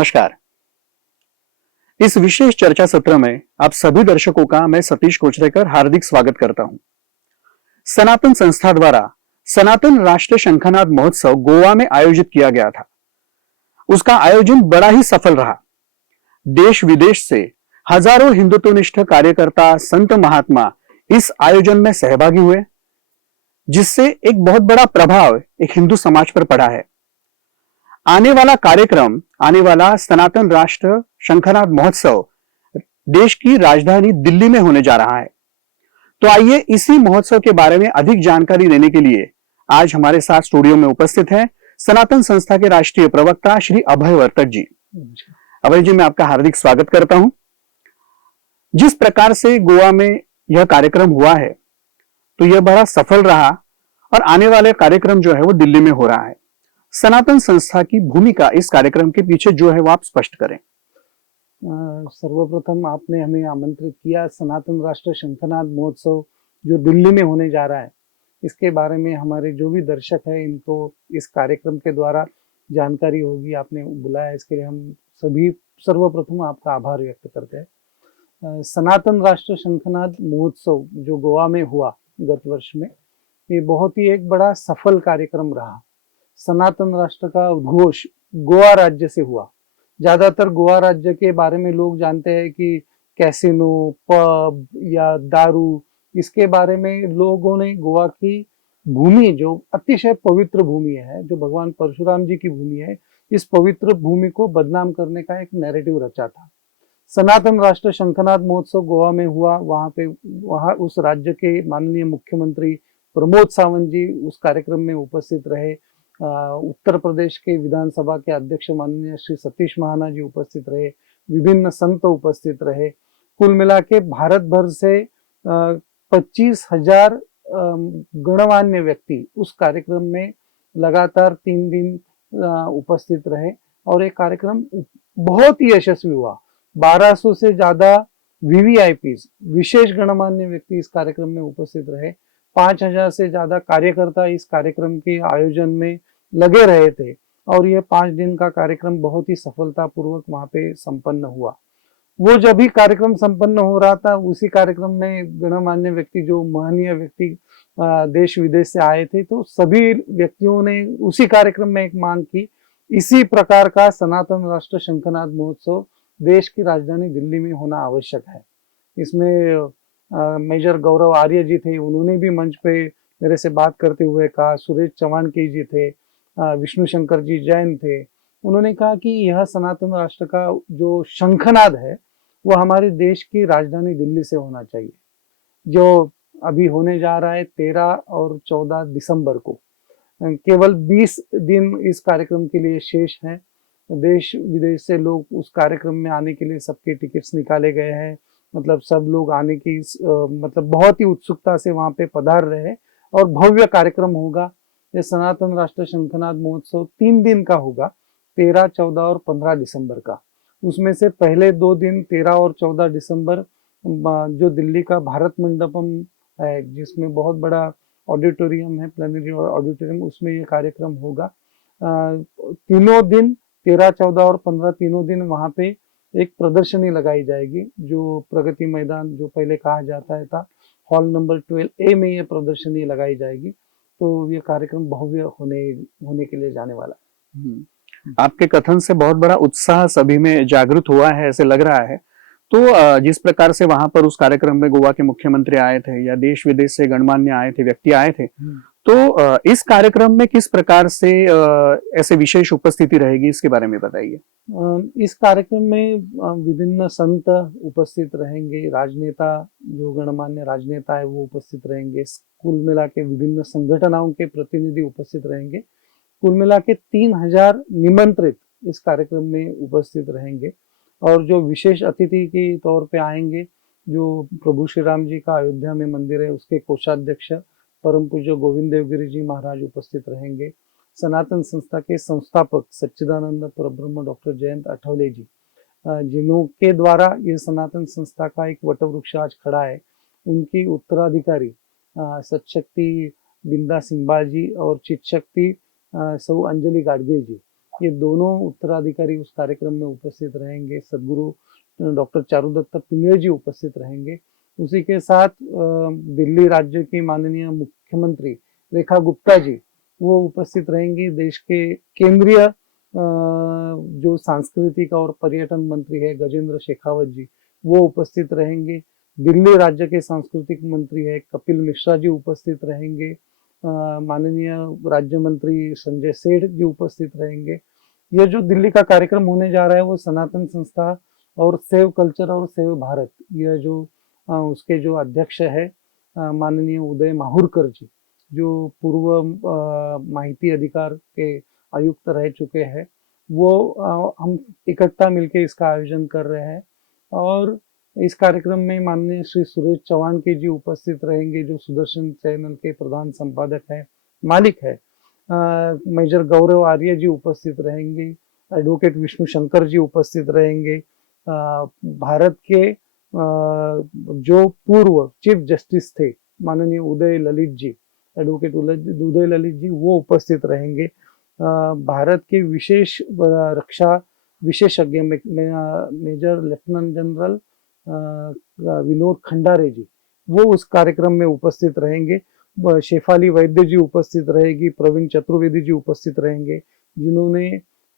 नमस्कार। इस विशेष चर्चा सत्र में आप सभी दर्शकों का मैं सतीश कोचरेकर हार्दिक स्वागत करता हूं। सनातन संस्था द्वारा सनातन राष्ट्रीय शंखनाद महोत्सव गोवा में आयोजित किया गया था। उसका आयोजन बड़ा ही सफल रहा। देश विदेश से हजारों हिंदुत्वनिष्ठ कार्यकर्ता, संत महात्मा इस आयोजन में सहभागी हुए, जिससे एक बहुत बड़ा प्रभाव एक हिंदू समाज पर पड़ा है। आने वाला सनातन राष्ट्र शंखनाद महोत्सव देश की राजधानी दिल्ली में होने जा रहा है। तो आइए इसी महोत्सव के बारे में अधिक जानकारी देने के लिए आज हमारे साथ स्टूडियो में उपस्थित हैं सनातन संस्था के राष्ट्रीय प्रवक्ता श्री अभय वर्तक जी। अभय जी, मैं आपका हार्दिक स्वागत करता हूं। जिस प्रकार से गोवा में यह कार्यक्रम हुआ है, तो यह बड़ा सफल रहा और आने वाले कार्यक्रम जो है वो दिल्ली में हो रहा है। सनातन संस्था की भूमिका इस कार्यक्रम के पीछे जो है वो आप स्पष्ट करें। सर्वप्रथम आपने हमें आमंत्रित किया। सनातन राष्ट्र शंखनाद महोत्सव जो दिल्ली में होने जा रहा है, इसके बारे में हमारे जो भी दर्शक हैं इनको इस कार्यक्रम के द्वारा जानकारी होगी। आपने बुलाया, इसके लिए हम सभी सर्वप्रथम आपका आभार व्यक्त करते हैं। सनातन राष्ट्र शंखनाद महोत्सव जो गोवा में हुआ गत वर्ष में, ये बहुत ही एक बड़ा सफल कार्यक्रम रहा। सनातन राष्ट्र का उद्घोष गोवा राज्य से हुआ। ज्यादातर गोवा राज्य के बारे में लोग जानते हैं कि कैसीनो, पब या दारू, इसके बारे में लोगों ने गोवा की भूमि जो अतिशय पवित्र भूमि है, जो भगवान परशुराम जी की भूमि है, इस पवित्र भूमि को बदनाम करने का एक नैरेटिव रचा था। सनातन राष्ट्र शंखनाद महोत्सव गोवा में हुआ। वहाँ उस राज्य के माननीय मुख्यमंत्री प्रमोद सावंत जी उस कार्यक्रम में उपस्थित रहे। उत्तर प्रदेश के विधानसभा के अध्यक्ष माननीय श्री सतीश महाना जी उपस्थित रहे। विभिन्न संत उपस्थित रहे। कुल मिला के भारत भर से 25,000 गणमान्य व्यक्ति उस कार्यक्रम में लगातार 3 दिन उपस्थित रहे और एक कार्यक्रम बहुत ही यशस्वी हुआ। 1200 से ज्यादा वीवीआईपीज, विशेष गणमान्य व्यक्ति इस कार्यक्रम में उपस्थित रहे। 5,000 से ज्यादा कार्यकर्ता इस कार्यक्रम के आयोजन में लगे रहे थे और यह 5 दिन का कार्यक्रम बहुत ही सफलतापूर्वक वहां पे संपन्न हुआ। वो जब भी कार्यक्रम संपन्न हो रहा था, उसी कार्यक्रम में गणमान्य व्यक्ति, जो महनीय व्यक्ति देश विदेश से आए थे, तो सभी व्यक्तियों ने उसी कार्यक्रम में एक मांग की, इसी प्रकार का सनातन राष्ट्र शंखनाद महोत्सव देश की राजधानी दिल्ली में होना आवश्यक है। इसमें मेजर गौरव आर्य जी थे, उन्होंने भी मंच पे मेरे से बात करते हुए कहा। सुरेश चौहान के जी थे, विष्णु शंकर जी जैन थे। उन्होंने कहा कि यह सनातन राष्ट्र का जो शंखनाद है वो हमारे देश की राजधानी दिल्ली से होना चाहिए, जो अभी होने जा रहा है 13 और 14 दिसंबर को। केवल 20 दिन इस कार्यक्रम के लिए शेष हैं। देश विदेश से लोग उस कार्यक्रम में आने के लिए सबके टिकट्स निकाले गए हैं। मतलब सब लोग आने की मतलब बहुत ही उत्सुकता से वहां पे पधार रहे हैं और भव्य कार्यक्रम होगा। ये सनातन राष्ट्र शंखनाद महोत्सव 3 दिन का होगा, 13, 14 और 15 दिसंबर का। उसमें से पहले 2 दिन 13 और 14 दिसंबर जो दिल्ली का भारत मंडपम है, जिसमें बहुत बड़ा ऑडिटोरियम है, प्लेनरी ऑडिटोरियम, उसमें ये कार्यक्रम होगा। तीनों दिन 13, 14 और 15 तीनों दिन वहां पे एक प्रदर्शनी लगाई जाएगी, जो प्रगति मैदान जो पहले कहा जाता था, हॉल नंबर 12A में ये प्रदर्शनी लगाई जाएगी। तो ये कार्यक्रम भव्य होने के लिए जाने वाला है। आपके कथन से बहुत बड़ा उत्साह सभी में जागृत हुआ है, ऐसे लग रहा है। तो जिस प्रकार से वहां पर उस कार्यक्रम में गोवा के मुख्यमंत्री आए थे या देश विदेश से गणमान्य आए थे, व्यक्ति आए थे, तो इस कार्यक्रम में किस प्रकार से ऐसे विशेष उपस्थिति रहेगी, इसके बारे में बताइए। इस कार्यक्रम में विभिन्न संत उपस्थित रहेंगे, राजनेता, जो गणमान्य राजनेता है वो उपस्थित रहेंगे। कुल मिला के विभिन्न संगठनों के प्रतिनिधि उपस्थित रहेंगे। कुल मिला के 3,000 निमंत्रित इस कार्यक्रम में उपस्थित रहेंगे और जो विशेष अतिथि के तौर पे आएंगे, जो प्रभु श्री राम जी का अयोध्या में मंदिर है, उसके कोषाध्यक्ष परम पूज्य गोविंद देवगिरी जी महाराज उपस्थित रहेंगे। सनातन संस्था के संस्थापक सच्चिदानंद परब्रह्म डॉक्टर जयंत अठौले जी, जिन्हों के द्वारा ये सनातन संस्था का एक वटवृक्ष आज खड़ा है, उनकी उत्तराधिकारी सतशक्ति बिंदा सिंह जी और चित शक्ति सौ अंजलि गाडगे जी, ये दोनों उत्तराधिकारी उस कार्यक्रम में उपस्थित रहेंगे। सदगुरु डॉक्टर चारुदत्त पिंगळे जी उपस्थित रहेंगे। उसी के साथ दिल्ली राज्य की माननीय मुख्यमंत्री रेखा गुप्ता जी वो उपस्थित रहेंगी। देश के केंद्रीय जो सांस्कृतिक और पर्यटन मंत्री है गजेंद्र शेखावत जी वो उपस्थित रहेंगे। दिल्ली राज्य के सांस्कृतिक मंत्री है कपिल मिश्रा जी उपस्थित रहेंगे। माननीय राज्य मंत्री संजय सेठ जी उपस्थित रहेंगे। ये जो दिल्ली का कार्यक्रम होने जा रहा है वो सनातन संस्था और सेव कल्चर और सेव भारत, यह जो उसके जो अध्यक्ष है माननीय उदय माहुरकर जी जो पूर्व माहिती अधिकार के आयुक्त रह चुके हैं, वो हम इकट्ठा मिलकर इसका आयोजन कर रहे हैं। और इस कार्यक्रम में माननीय श्री सुरेश चौहान के जी उपस्थित रहेंगे जो सुदर्शन चैनल के प्रधान संपादक है, मालिक है। मेजर गौरव आर्य जी उपस्थित रहेंगे। एडवोकेट विष्णु शंकर जी उपस्थित रहेंगे। भारत के जो पूर्व चीफ जस्टिस थे माननीय उदय ललित जी, एडवोकेट उदय ललित जी वो उपस्थित रहेंगे। भारत के विशेष रक्षा विशेषज्ञ major lieutenant general Vinod Khandare ji वो उस कार्यक्रम में उपस्थित रहेंगे। शेफाली वैद्य जी उपस्थित रहेगी। प्रवीण चतुर्वेदी जी उपस्थित रहेंगे जिन्होंने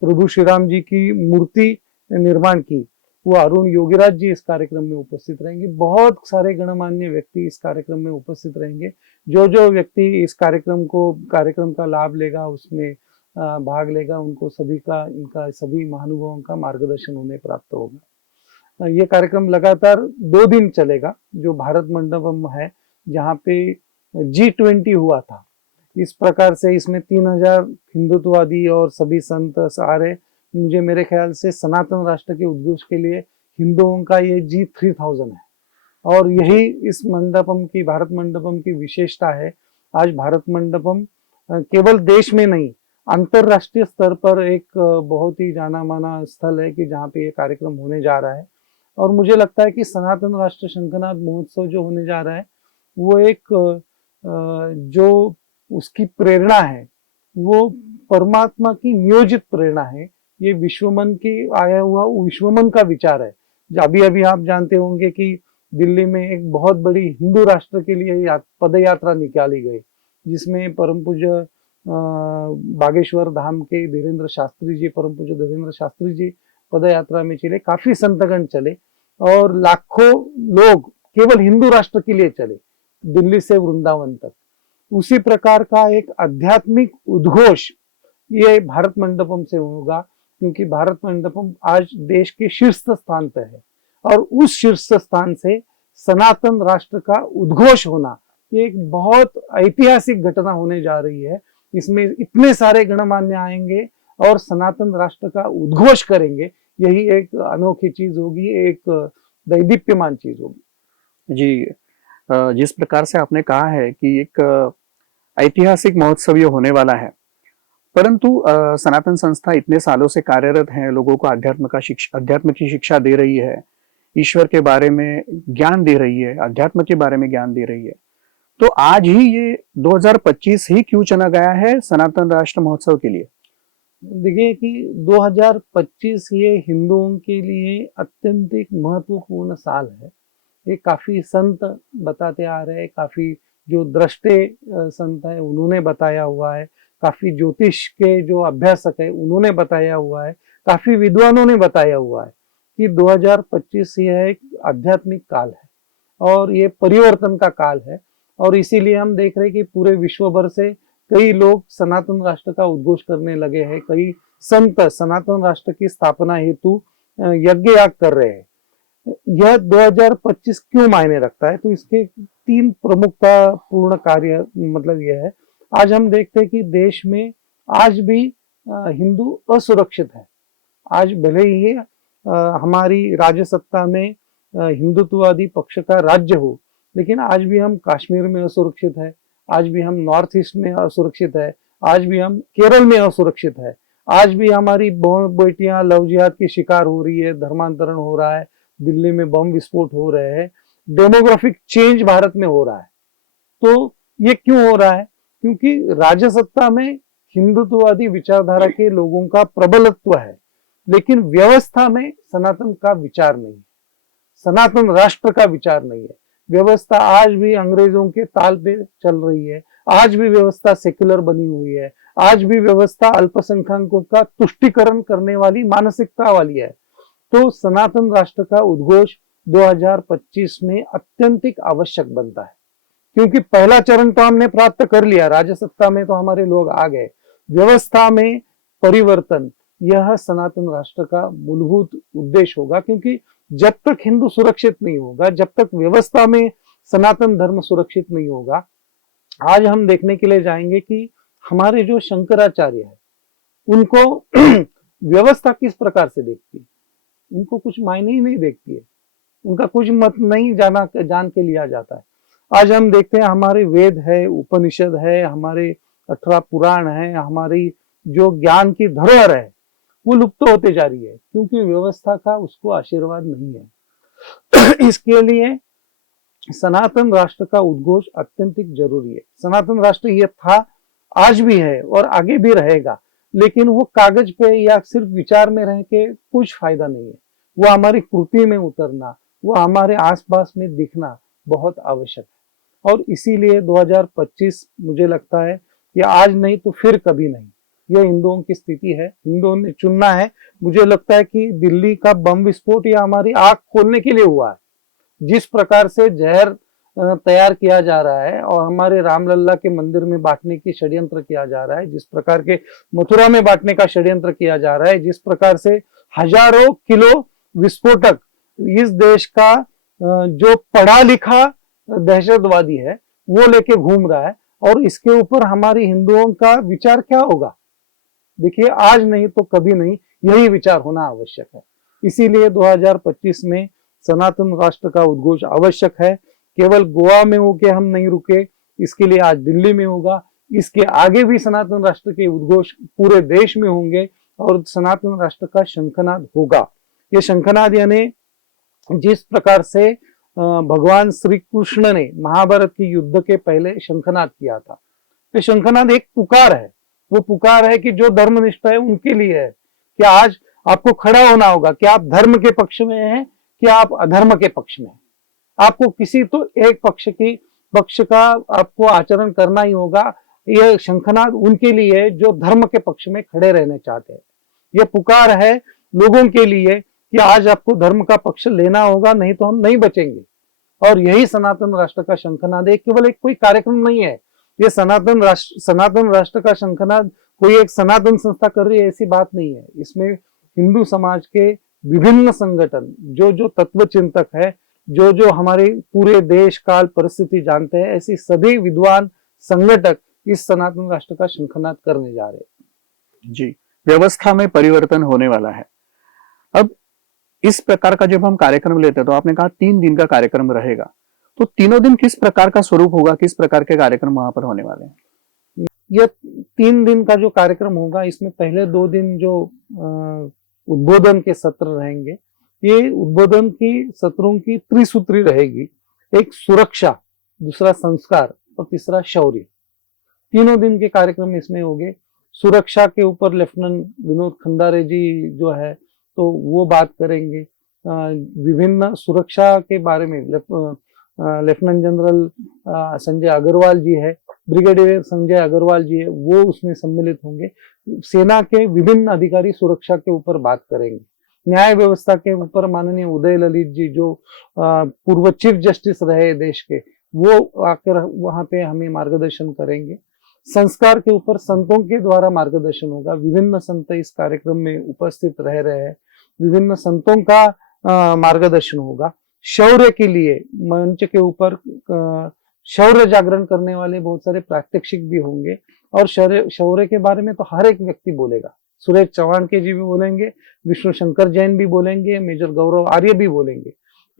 प्रभु श्री राम जी की मूर्ति निर्माण की, वो अरुण योगीराज जी इस कार्यक्रम में उपस्थित रहेंगे। बहुत सारे गणमान्य व्यक्ति इस कार्यक्रम में उपस्थित रहेंगे। जो जो व्यक्ति इस कार्यक्रम का लाभ लेगा, उसमें भाग लेगा, उनको सभी का इनका सभी महानुभावों का मार्गदर्शन उन्हें प्राप्त होगा। ये कार्यक्रम लगातार 2 दिन चलेगा। जो भारत मंडपम है जहाँ पे G20 हुआ था, इस प्रकार से इसमें 3000 हिंदुत्ववादी और सभी संत सारे, मुझे मेरे ख्याल से सनातन राष्ट्र के उद्घोष के लिए हिंदुओं का ये G3000 है। और यही इस मंडपम की, भारत मंडपम की विशेषता है। आज भारत मंडपम केवल देश में नहीं अंतरराष्ट्रीय स्तर पर एक बहुत ही जाना माना स्थल है कि जहाँ पे ये कार्यक्रम होने जा रहा है। और मुझे लगता है कि सनातन राष्ट्र शंखनाद महोत्सव जो होने जा रहा है वो एक जो उसकी प्रेरणा है वो परमात्मा की नियोजित प्रेरणा है। ये विश्वमन की आया हुआ विश्वमन का विचार है। अभी अभी आप जानते होंगे कि दिल्ली में एक बहुत बड़ी हिंदू राष्ट्र के लिए पद यात्रा निकाली गई जिसमें परम पूज्य बागेश्वर धाम के धीरेन्द्र शास्त्री जी, परम पूज्य धीरेन्द्र शास्त्री जी पद यात्रा में चले, काफी संतगण चले और लाखों लोग केवल हिंदू राष्ट्र के लिए चले दिल्ली से वृंदावन तक। उसी प्रकार का एक आध्यात्मिक उद्घोष ये भारत मंडपम से होगा क्योंकि भारत मंडपम आज देश के शीर्ष स्थान पर है और उस शीर्ष स्थान से सनातन राष्ट्र का उद्घोष होना ये एक बहुत ऐतिहासिक घटना होने जा रही है। इसमें इतने सारे गणमान्य आएंगे और सनातन राष्ट्र का उद्घोष करेंगे। यही एक अनोखी चीज होगी, एक दैदीप्यमान चीज होगी। जी, जिस प्रकार से आपने कहा है कि एक ऐतिहासिक महोत्सव ये होने वाला है, परंतु सनातन संस्था इतने सालों से कार्यरत है, लोगों को अध्यात्म की शिक्षा दे रही है, ईश्वर के बारे में ज्ञान दे रही है, अध्यात्म के बारे में ज्ञान दे रही है। तो आज ही ये 2025 ही क्यों चुना गया है सनातन राष्ट्र महोत्सव के लिए? देखिए कि 2025 ये हिंदुओं के लिए अत्यंत एक महत्वपूर्ण साल है। ये काफी संत बताते आ रहे हैं, काफी जो दृष्टे संत है उन्होंने बताया हुआ है, काफी ज्योतिष के जो अभ्यासक है उन्होंने बताया हुआ है, काफी विद्वानों ने बताया हुआ है कि 2025 यह एक आध्यात्मिक काल है और ये परिवर्तन का काल है। और इसीलिए हम देख रहे हैं कि पूरे विश्व भर से कई लोग सनातन राष्ट्र का उद्घोष करने लगे हैं। कई संत सनातन राष्ट्र की स्थापना हेतु यज्ञ याग कर रहे हैं। यह 2025 क्यों मायने रखता है? तो इसके 3 प्रमुखतापूर्ण कार्य मतलब यह है। आज हम देखते हैं कि देश में आज भी हिंदू असुरक्षित है। आज भले ही हमारी राज्य सत्ता में हिंदुत्ववादी पक्ष का राज्य हो, लेकिन आज भी हम कश्मीर में असुरक्षित है, आज भी हम नॉर्थ ईस्ट में असुरक्षित है, आज भी हम केरल में असुरक्षित है, आज भी हमारी बेटियां लव जिहाद की शिकार हो रही है, धर्मांतरण हो रहा है, दिल्ली में बम विस्फोट हो रहे हैं, डेमोग्राफिक चेंज भारत में हो रहा है। तो ये क्यों हो रहा है? क्योंकि राज्य सत्ता में हिंदुत्ववादी विचारधारा के लोगों का प्रबलत्व है, लेकिन व्यवस्था में सनातन का विचार नहीं है, सनातन राष्ट्र का विचार नहीं है। व्यवस्था आज भी अंग्रेजों के ताल पे चल रही है, आज भी व्यवस्था सेक्युलर बनी हुई है, आज भी व्यवस्था अल्पसंख्यकों का तुष्टीकरण करने वाली मानसिकता वाली है। तो सनातन राष्ट्र का उद्घोष 2025 में अत्यंतिक आवश्यक बनता है, क्योंकि पहला चरण तो हमने प्राप्त कर लिया, राज्य सत्ता में तो हमारे लोग आ गए, व्यवस्था में परिवर्तन यह सनातन राष्ट्र का मूलभूत उद्देश्य होगा। क्योंकि जब तक हिंदू सुरक्षित नहीं होगा, जब तक व्यवस्था में सनातन धर्म सुरक्षित नहीं होगा, आज हम देखने के लिए जाएंगे कि हमारे जो शंकराचार्य है उनको व्यवस्था किस प्रकार से देखती है, उनको कुछ मायने ही नहीं देखती है, उनका कुछ मत नहीं जान के लिया जाता है। आज हम देखते हैं हमारे वेद है, उपनिषद है, हमारे 18 पुराण है, हमारी जो ज्ञान की धरोहर है वो लुप्त होते जा रही है, क्योंकि व्यवस्था का उसको आशीर्वाद नहीं है। इसके लिए सनातन राष्ट्र का उद्घोष अत्यंतिक जरूरी है। सनातन राष्ट्र ये था, आज भी है और आगे भी रहेगा, लेकिन वो कागज पे या सिर्फ विचार में रह के कुछ फायदा नहीं है। वो हमारी कृति में उतरना, वो हमारे आसपास में दिखना बहुत आवश्यक है। और इसीलिए 2025 मुझे लगता है कि आज नहीं तो फिर कभी नहीं, यह हिंदुओं की स्थिति है, हिंदुओं ने चुनना है। मुझे लगता है कि दिल्ली का बम विस्फोट या हमारी आंख खोलने के लिए हुआ है। जिस प्रकार से जहर तैयार किया जा रहा है और हमारे रामलल्ला के मंदिर में बांटने की षड्यंत्र किया जा रहा है, जिस प्रकार के मथुरा में बांटने का षड्यंत्र किया जा रहा है, जिस प्रकार से हजारों किलो विस्फोटक इस देश का जो पढ़ा लिखा दहशतवादी है वो लेके घूम रहा है, और इसके ऊपर हमारी हिंदुओं का विचार क्या होगा? देखिए, आज नहीं तो कभी नहीं यही विचार होना आवश्यक है। इसीलिए 2025 में सनातन राष्ट्र का उद्घोष आवश्यक है। केवल गोवा में होके हम नहीं रुके, इसके लिए आज दिल्ली में होगा। इसके आगे भी सनातन राष्ट्र के उद्घोष पूरे देश में होंगे और सनातन राष्ट्र का शंखनाद होगा। ये शंखनाद यानी जिस प्रकार से भगवान श्री कृष्ण ने महाभारत की युद्ध के पहले शंखनाद किया था, तो शंखनाद एक पुकार है। वो पुकार है कि जो धर्मनिष्ठ है उनके लिए है कि आज आपको खड़ा होना होगा कि आप धर्म के पक्ष में हैं कि आप अधर्म के पक्ष में हैं। आपको किसी तो एक पक्ष का आपको आचरण करना ही होगा। यह शंखनाद उनके लिए है जो धर्म के पक्ष में खड़े रहने चाहते हैं। यह पुकार है लोगों के लिए कि आज आपको धर्म का पक्ष लेना होगा, नहीं तो हम नहीं बचेंगे। और यही सनातन राष्ट्र का शंखनाद है, केवल एक कोई कार्यक्रम नहीं है। ये सनातन राष्ट्र का शंखनाद कोई एक सनातन संस्था कर रही है ऐसी बात नहीं है। इसमें हिंदू समाज के विभिन्न संगठन, जो तत्व चिंतक है, जो हमारे पूरे देश काल परिस्थिति जानते हैं, ऐसी सभी विद्वान संगठक इस सनातन राष्ट्र का शंखनाद करने जा रहे हैं। जी, व्यवस्था में परिवर्तन होने वाला है। अब इस प्रकार का जब हम कार्यक्रम लेते हैं तो आपने कहा 3 दिन का कार्यक्रम रहेगा, तो तीनों दिन किस प्रकार का स्वरूप होगा, किस प्रकार के कार्यक्रम वहां पर होने वाले हैं? यह 3 दिन का जो कार्यक्रम होगा, इसमें पहले 2 दिन जो उद्बोधन के सत्र रहेंगे, ये उद्बोधन की सत्रों की त्रिसूत्री रहेगी। एक सुरक्षा, दूसरा संस्कार और तीसरा शौर्य। तीनों दिन के कार्यक्रम इसमें होंगे। सुरक्षा के ऊपर लेफ्टिनेंट विनोद खंडारे जी जो है तो वो बात करेंगे। विभिन्न सुरक्षा के बारे में लेफ्टिनेंट जनरल संजय अग्रवाल जी है, ब्रिगेडियर संजय अग्रवाल जी है, वो उसमें सम्मिलित होंगे। सेना के विभिन्न अधिकारी सुरक्षा के ऊपर बात करेंगे। न्याय व्यवस्था के ऊपर माननीय उदय ललित जी जो पूर्व चीफ जस्टिस रहे देश के, वो आकर वहां पे हमें मार्गदर्शन करेंगे। संस्कार के ऊपर संतों के द्वारा मार्गदर्शन होगा। विभिन्न संत इस कार्यक्रम में उपस्थित रह रहे हैं, विभिन्न संतों का मार्गदर्शन होगा। शौर्य के लिए मंच के ऊपर शौर्य जागरण करने वाले बहुत सारे प्रात्यक्षिक भी होंगे, और शौर्य के बारे में तो हर एक व्यक्ति बोलेगा। सुरेश चौहान के जी भी बोलेंगे, विष्णु शंकर जैन भी बोलेंगे, मेजर गौरव आर्य भी बोलेंगे,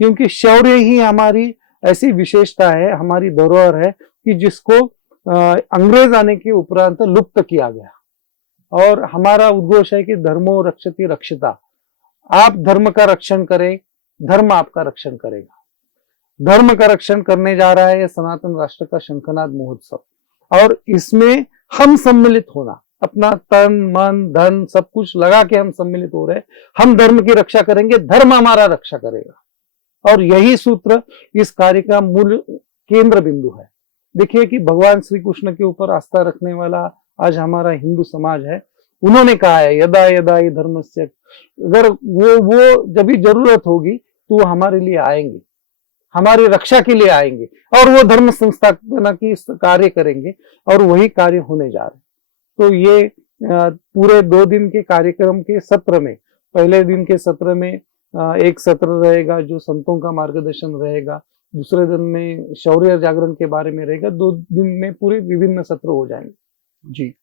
क्योंकि शौर्य ही हमारी ऐसी विशेषता है, हमारी धरोहर है कि जिसको अंग्रेज आने के उपरांत लुप्त किया गया। और हमारा उद्घोष है कि धर्मो रक्षति रक्षिता। आप धर्म का रक्षण करें, धर्म आपका रक्षण करेगा। धर्म का रक्षण करने जा रहा है सनातन राष्ट्र का शंखनाद महोत्सव, और इसमें हम सम्मिलित होना अपना तन मन धन सब कुछ लगा के हम सम्मिलित हो रहे हैं। हम धर्म की रक्षा करेंगे, धर्म हमारा रक्षा करेगा। और यही सूत्र इस कार्य का मूल केंद्र बिंदु है। देखिए कि भगवान श्री कृष्ण के ऊपर आस्था रखने वाला आज हमारा हिंदू समाज है। उन्होंने कहा है यदा यदा ही धर्मस्य, अगर वो जब भी जरूरत होगी तो वो हमारे लिए आएंगे, हमारी रक्षा के लिए आएंगे और वो धर्म संस्थापना की कार्य करेंगे और वही कार्य होने जा रहे हैं। तो ये पूरे 2 दिन के कार्यक्रम के सत्र में, पहले दिन के सत्र में एक सत्र रहेगा जो संतों का मार्गदर्शन रहेगा, दूसरे दिन में शौर्य जागरण के बारे में रहेगा, 2 दिन में पूरे विभिन्न सत्र हो जाएंगे। जी,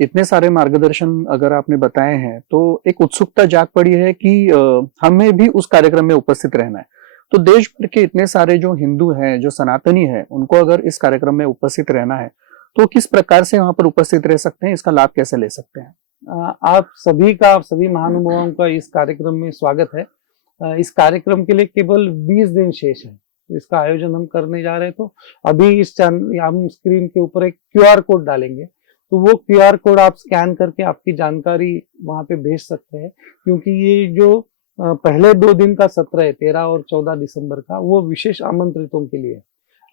इतने सारे मार्गदर्शन अगर आपने बताए हैं तो एक उत्सुकता जाग पड़ी है कि हमें भी उस कार्यक्रम में उपस्थित रहना है। तो देश भर के इतने सारे जो हिंदू हैं, जो सनातनी हैं, उनको अगर इस कार्यक्रम में उपस्थित रहना है तो किस प्रकार से वहां पर उपस्थित रह सकते हैं, इसका लाभ कैसे ले सकते हैं? आप सभी महानुभावों का इस कार्यक्रम में स्वागत है। इस कार्यक्रम के लिए केवल 20 दिन शेष है, इसका आयोजन हम करने जा रहे हैं। तो अभी हम स्क्रीन के ऊपर एक QR कोड डालेंगे, तो वो QR कोड आप स्कैन करके आपकी जानकारी वहां पे भेज सकते हैं, क्योंकि ये जो पहले 2 दिन का सत्र है 13 और 14 दिसंबर का, वो विशेष आमंत्रितों के लिए है।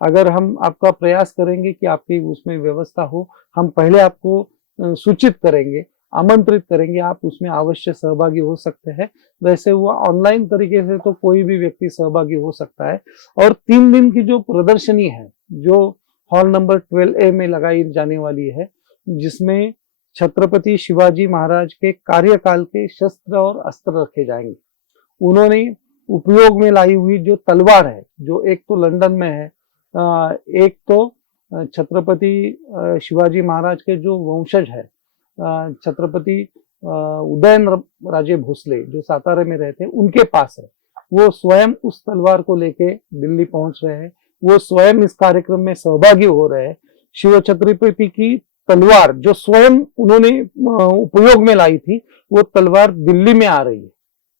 अगर हम आपका प्रयास करेंगे कि आपकी उसमें व्यवस्था हो, हम पहले आपको सूचित करेंगे, आमंत्रित करेंगे, आप उसमें अवश्य सहभागी हो सकते हैं। वैसे वो ऑनलाइन तरीके से तो कोई भी व्यक्ति सहभागी हो सकता है। और 3 दिन की जो प्रदर्शनी है, जो हॉल नंबर 12A में लगाई जाने वाली है, जिसमें छत्रपति शिवाजी महाराज के कार्यकाल के शस्त्र और अस्त्र रखे जाएंगे। उन्होंने उपयोग में लाई हुई जो तलवार है, जो एक तो लंदन में है, एक तो छत्रपति शिवाजी महाराज के जो वंशज है, छत्रपति उदयन राजे भोसले जो सातारा में रहते हैं, उनके पास है। वो स्वयं उस तलवार को लेके दिल्ली पहुंच रहे हैं, वो स्वयं इस कार्यक्रम में सहभागी हो रहे हैं। शिव छत्रपति की तलवार जो स्वयं उन्होंने उपयोग में लाई थी, वो तलवार दिल्ली में आ रही है।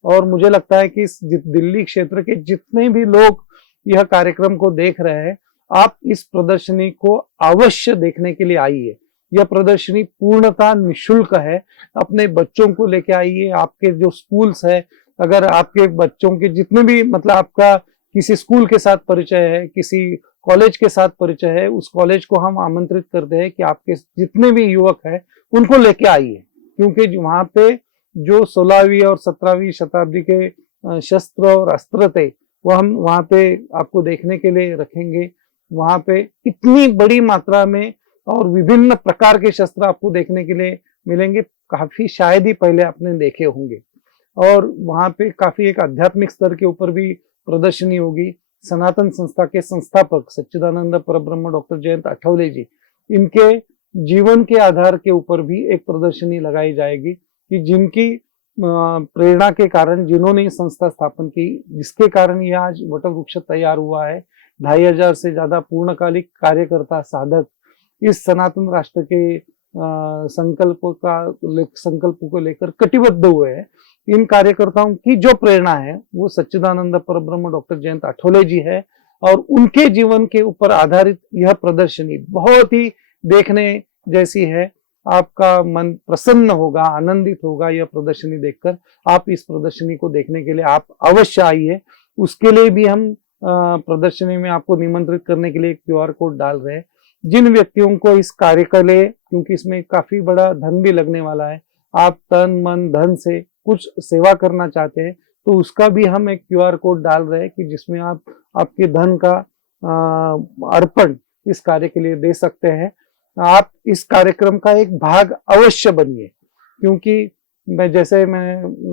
और मुझे लगता है कि इस दिल्ली क्षेत्र के जितने भी लोग यह कार्यक्रम को देख रहे हैं, आप इस प्रदर्शनी को अवश्य देखने के लिए आइए। यह प्रदर्शनी पूर्णतः निःशुल्क है। अपने बच्चों को लेके आइए। आपके जो स्कूल्स है, अगर आपके बच्चों के जितने भी मतलब आपका किसी स्कूल के साथ परिचय है, किसी कॉलेज के साथ परिचय है, उस कॉलेज को हम आमंत्रित करते हैं कि आपके जितने भी युवक हैं उनको लेके आइए, क्योंकि वहां पे जो 16वीं और 17वीं शताब्दी के शस्त्र और अस्त्र थे, वो हम वहां पे आपको देखने के लिए रखेंगे। वहां पे इतनी बड़ी मात्रा में और विभिन्न प्रकार के शस्त्र आपको देखने के लिए मिलेंगे, काफी शायद ही पहले आपने देखे होंगे। और वहां पे काफी एक आध्यात्मिक स्तर के ऊपर भी प्रदर्शनी होगी। सनातन संस्था के संस्थापक सच्चिदानंद परब्रह्म डॉक्टर जयंत आठवले जी, इनके जीवन के आधार के ऊपर भी एक प्रदर्शनी लगाई जाएगी कि जिनकी प्रेरणा के कारण, जिन्होंने संस्था स्थापन की, जिसके कारण यह आज वटवृक्ष तैयार हुआ है। 2500 से ज्यादा पूर्णकालिक कार्यकर्ता साधक इस सनातन राष्ट्र के संकल्प को लेकर कटिबद्ध हुए हैं। इन कार्यकर्ताओं की जो प्रेरणा है वो सच्चिदानंद परब्रह्म डॉक्टर जयंत आठवले जी है, और उनके जीवन के ऊपर आधारित यह प्रदर्शनी बहुत ही देखने जैसी है। आपका मन प्रसन्न होगा, आनंदित होगा यह प्रदर्शनी देखकर। आप इस प्रदर्शनी को देखने के लिए आप अवश्य आइए। उसके लिए भी हम प्रदर्शनी में आपको निमंत्रित करने के लिए एक QR कोड डाल रहे हैं। जिन व्यक्तियों को इस कार्य के लिए, क्योंकि इसमें काफी बड़ा धन भी लगने वाला है, आप तन मन धन से कुछ सेवा करना चाहते हैं, तो उसका भी हम एक QR कोड डाल रहे हैं कि जिसमें आप आपके धन का अर्पण इस कार्य के लिए दे सकते हैं। आप इस कार्यक्रम का एक भाग अवश्य बनिए, क्योंकि मैं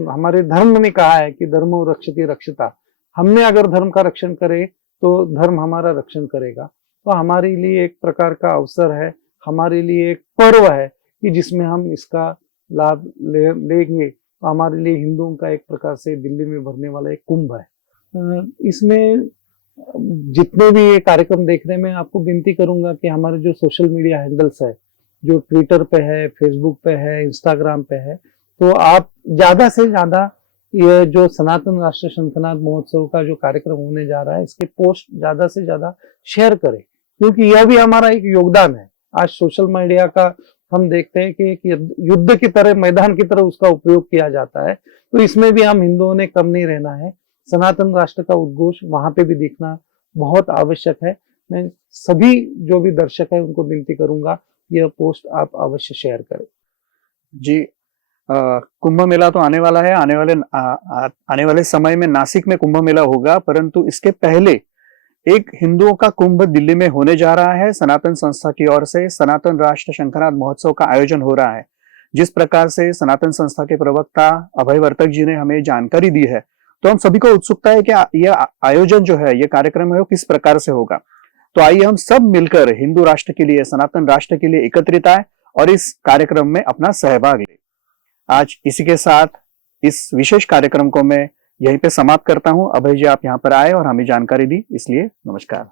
हमारे धर्म ने कहा है कि धर्मो रक्षति रक्षिता। हमने अगर धर्म का रक्षण करे तो धर्म हमारा रक्षण करेगा। तो हमारे लिए एक प्रकार का अवसर है, हमारे लिए एक पर्व है कि जिसमें हम इसका लाभ लेंगे। तो हमारे लिए हिंदुओं का एक प्रकार से दिल्ली में भरने वाला एक कुंभ है। इसमें जितने भी ये कार्यक्रम देखने में आपको विनती करूंगा कि हमारे जो सोशल मीडिया हैंडल्स है, जो ट्विटर पे है, फेसबुक पे है, इंस्टाग्राम पे है, तो आप ज्यादा से ज्यादा ये जो सनातन राष्ट्र शंखनाद महोत्सव का जो कार्यक्रम होने जा रहा है, इसके पोस्ट ज्यादा से ज्यादा शेयर करें, क्योंकि यह भी हमारा एक योगदान है। आज सोशल मीडिया का हम देखते हैं कि एक युद्ध की तरह, मैदान की तरह उसका उपयोग किया जाता है। तो इसमें भी हम हिंदुओं ने कम नहीं रहना है। सनातन राष्ट्र का उद्घोष वहां पे भी दिखना बहुत आवश्यक है। मैं सभी जो भी दर्शक है उनको विनती करूंगा, यह पोस्ट आप अवश्य शेयर करें। जी, कुंभ मेला तो आने वाला है। आने वाले समय में नासिक में कुंभ मेला होगा, परंतु इसके पहले एक हिंदुओं का कुंभ दिल्ली में होने जा रहा है। सनातन संस्था की ओर से सनातन राष्ट्र शंखनाद महोत्सव का आयोजन हो रहा है। जिस प्रकार से सनातन संस्था के प्रवक्ता अभय वर्तक जी ने हमें जानकारी दी है, तो हम सभी को उत्सुकता है कि यह आयोजन जो है, यह कार्यक्रम है, वो किस प्रकार से होगा। तो आइए हम सब मिलकर हिंदू राष्ट्र के लिए, सनातन राष्ट्र के लिए एकत्रित आए और इस कार्यक्रम में अपना सहभाग ले। आज इसी के साथ इस विशेष कार्यक्रम को मैं यहीं पे समाप्त करता हूं। अभय जी, आप यहाँ पर आए और हमें जानकारी दी, इसलिए नमस्कार।